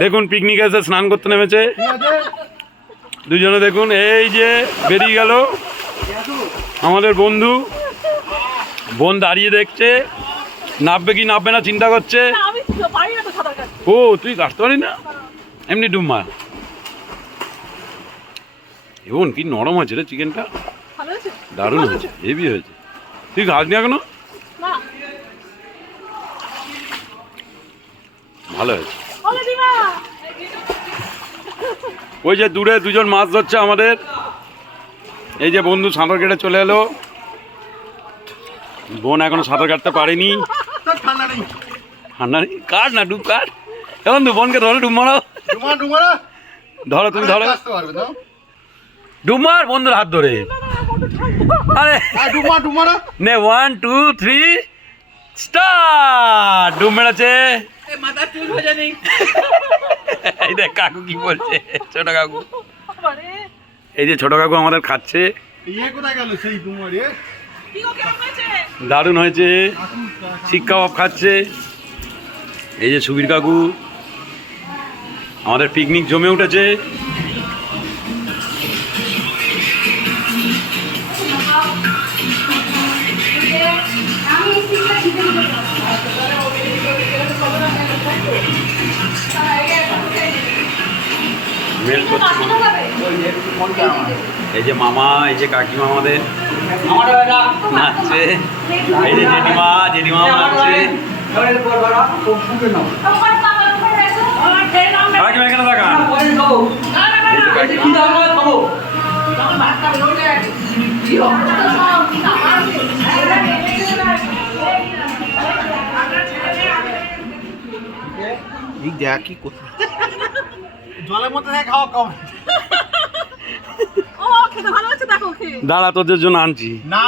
দেখুন পিকনিক এসে স্নান করতে নেমেছে দুজনে। দেখুন এই যে বেরিয়ে গেল আমাদের বন্ধু। বোন দাঁড়িয়ে দেখছে নামবে কি নামবে না চিন্তা করছে। ও তুই কাটতে পারি না এমনি ডুব মার। এমন কি নরম আছে রে চিকেনটা, দারুণ হয়েছে, হেভি হয়েছে। তুই ঘাস নি এখনো? ভালো হয়েছে। ওই যে দূরে দুজন মাছ ধরছে আমাদের। এই যে বন্ধু সাঁতার কেটে চলে এলো। বোন এখনো সাঁতার কাটতে পারেনি। ঠান্ডা নেই, কাট না ডুব কাট। এখন তো বোনকে ধরো ডুব মারো, ধরো তুমি ধরো ডুব মার বন্ধুর হাত ধরে। আরে নে 1 2 3 স্টার্ট। ডুব মেরেছে। এই দেখ কাকু কি বলছে, ছোট কাকু। এই যে ছোট কাকু আমাদের খাচ্ছে। দারুণ হয়েছে, শিক কাবাব খাচ্ছে। এই যে সুবীর কাকু, আমাদের পিকনিক জমে উঠেছে। এই যে মামা, এই যে কাকিমা আমাদের নাচছে। এই যে জেঠিমা, জেঠিমা নাচছে। কাকিমা এখানে দেখা। কি জলের মধ্যে খাওয়া কম। দাঁড়া তোদের জন্য আনছি। না